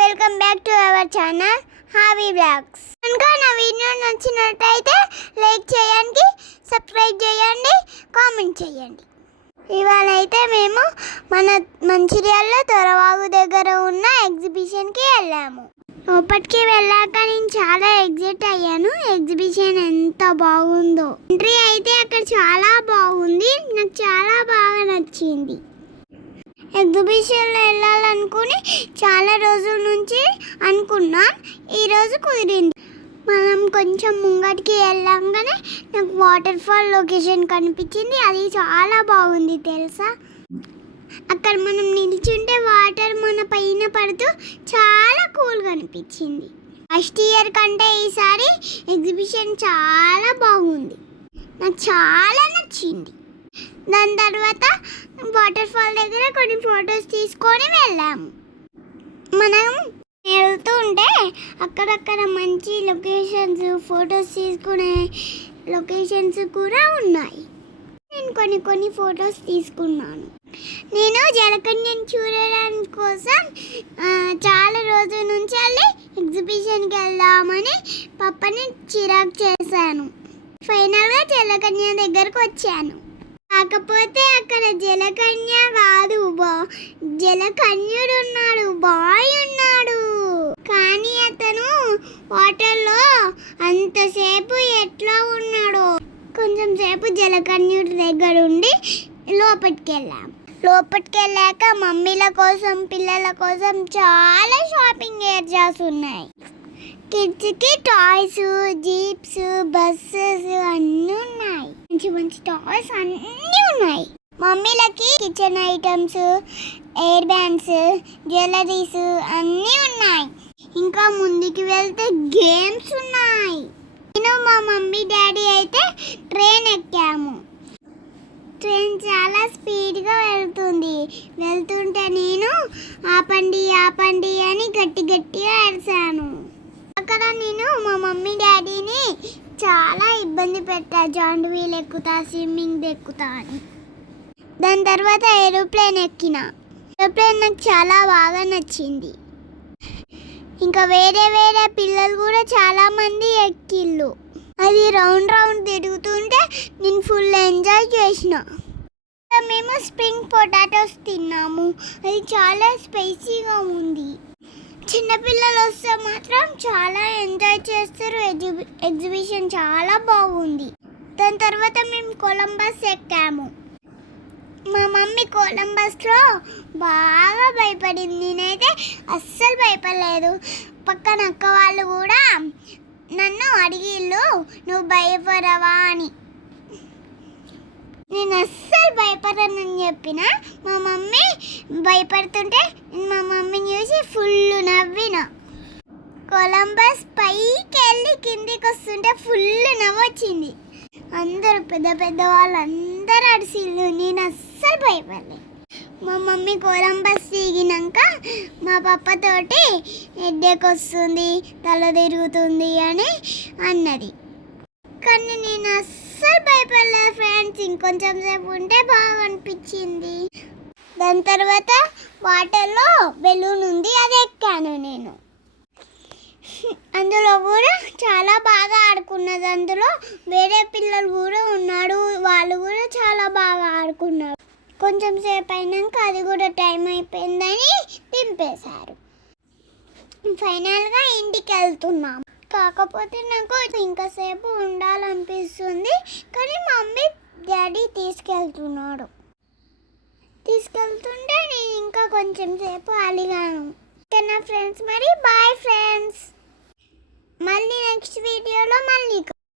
Welcome back to our channel Havi blogs. కనుక నా video నచ్చినట్టయితే లైక్ చేయండి, సబ్స్క్రైబ్ చేయండి, కామెంట్ చేయండి. ఇవాళ అయితే మేము మన మంచిర్యాలలో తొరవాగు దగ్గర ఉన్న ఎగ్జిబిషన్కి వెళ్ళాము. లోపలికి వెళ్ళాక నేను చాలా ఎగ్జైట్ అయ్యాను. ఎగ్జిబిషన్ ఎంత బాగుందో. ఎంట్రీ అయితే అక్కడ చాలా బాగుంది, నాకు చాలా బాగా నచ్చింది. ఎగ్జిబిషన్లో వెళ్ళాలనుకుని చాలా రోజుల నుంచి అనుకున్నాను, ఈరోజు కుదిరింది. మనం కొంచెం ముంగటికి వెళ్ళాగానే నాకు వాటర్ ఫాల్ లొకేషన్ కనిపించింది. అది చాలా బాగుంది తెలుసా. అక్కడ మనం నిల్చుంటే వాటర్ మన పైన పడుతూ చాలా కూల్గా అనిపించింది. లాస్ట్ ఇయర్ కంటే ఈసారి ఎగ్జిబిషన్ చాలా బాగుంది, నాకు చాలా నచ్చింది. దాని తర్వాత వాటర్ ఫాల్ దగ్గర కొన్ని ఫొటోస్ తీసుకొని వెళ్ళాము. మనం వెళ్తూ ఉంటే అక్కడక్కడ మంచి లొకేషన్స్, ఫొటోస్ తీసుకునే లొకేషన్స్ కూడా ఉన్నాయి. నేను కొన్ని ఫొటోస్ తీసుకున్నాను. నేను జలకన్యను చూడడానికి కోసం చాలా రోజుల నుంచి వెళ్ళి ఎగ్జిబిషన్కి వెళ్దామని పప్పని చిరాకు చేశాను. ఫైనల్గా జలకన్య దగ్గరకు వచ్చాను. కాకపోతే అక్కడ జలకన్య కాదు, జలకన్యుడు ఉన్నాడు, బాయ్ ఉన్నాడు. కానీ అతను వాటర్లో అంతసేపు ఎట్లా ఉన్నాడో. కొంచెం సేపు జలకన్యుడి దగ్గర ఉండి లోపలికి వెళ్ళాక మమ్మీల కోసం, పిల్లల కోసం చాలా షాపింగ్ ఏరియాస్ ఉన్నాయి. కిడ్స్కి టాయ్స్, జీప్స్, బస్సెస్ అన్నీ ఉన్నాయి. మంచి టాయ్స్ అన్నీ ఉన్నాయి. మమ్మీలకి kitchen items, air bands, jewelleries అన్నీ ఉన్నాయి. ఇంకా ముందుకు వెళ్తే గేమ్స్ ఉన్నాయి. నేను మా మమ్మీ డాడీ అయితే ట్రైన్ ఎక్కాము. ట్రైన్ చాలా స్పీడ్గా వెళ్తుంటే నేను ఆపండి ఆపండి అని గట్టిగా అరిచాను. అక్కడ నేను మా మమ్మీ డాడీని చాలా ఇబ్బంది పెట్టా, జాయింట్ వీల్ ఎక్కుతా, స్విమ్మింగ్ ఎక్కుతా అని. దాని తర్వాత ఏరోప్లేన్ ఎక్కిన. ఏరోప్లేన్ నాకు చాలా బాగా నచ్చింది. ఇంకా వేరే పిల్లలు కూడా చాలామంది ఎక్కిళ్ళు. అది రౌండ్ తిరుగుతుంటే నేను ఫుల్ ఎంజాయ్ చేసిన. మేము స్ప్రింగ్ పొటాటోస్ తిన్నాము, అది చాలా స్పైసీగా ఉంది. చిన్నపిల్లలు వస్తే మాత్రం చాలా ఎంజాయ్ చేస్తారు. ఎగ్జిబిషన్ చాలా బాగుంది. దాని తర్వాత మేము కొలంబస్ ఎక్కాము. మా మమ్మీ కొలంబస్లో బాగా భయపడింది, నేనైతే అస్సలు భయపడలేదు. పక్కన అక్క వాళ్ళు కూడా నన్ను అడిగిళ్ళు, నువ్వు భయపడవా అని. నేను అస్సలు భయపడనని చెప్పిన. మా మమ్మీ భయపడుతుంటే మా మమ్మీని చూసి ఫుల్ నవ్విన. కొలంబస్ పైకి వెళ్ళి కిందికి వస్తుంటే ఫుల్ నవ్వొచ్చింది. అందరూ పెద్ద వాళ్ళందరూ అడిసిళ్ళు, నేను అస్సలు భయపడలేదు. మా మమ్మీ కొలంబస్ దిగినాక మా పప్పతోటి హెడ్ఏక్ వస్తుంది, తల తిరుగుతుంది అని అన్నది. కానీ నేను అస్సలు భయపడలేదు ఫ్రెండ్స్. ఇంకొంచెం సేపు ఉంటే బాగా అనిపించింది. దాని తర్వాత వాటర్లో బెలూన్ ఉంది, అది ఎక్కాను నేను. అందులో కూడా చాలా బాగా ఆడుకున్నది. అందులో వేరే పిల్లలు కూడా ఉన్నాడు, వాళ్ళు కూడా చాలా బాగా ఆడుకున్నారు. కొంచెం సేపు అయినాక అది కూడా టైం అయిపోయిందని దింపేశారు. ఫైనల్గా ఇంటికి వెళ్తున్నాం. కాకపోతే నాకు ఇంకా సేపు ఉండాలనిపిస్తుంది, కానీ మమ్మీ డాడీ తీసుకెళ్తుంటే నేను ఇంకా కొంచెం సేపు అలిగాను. ఓకేనా ఫ్రెండ్స్, మరి బాయ్ ఫ్రెండ్స్. మళ్ళీ నెక్స్ట్ వీడియోలో మళ్ళీ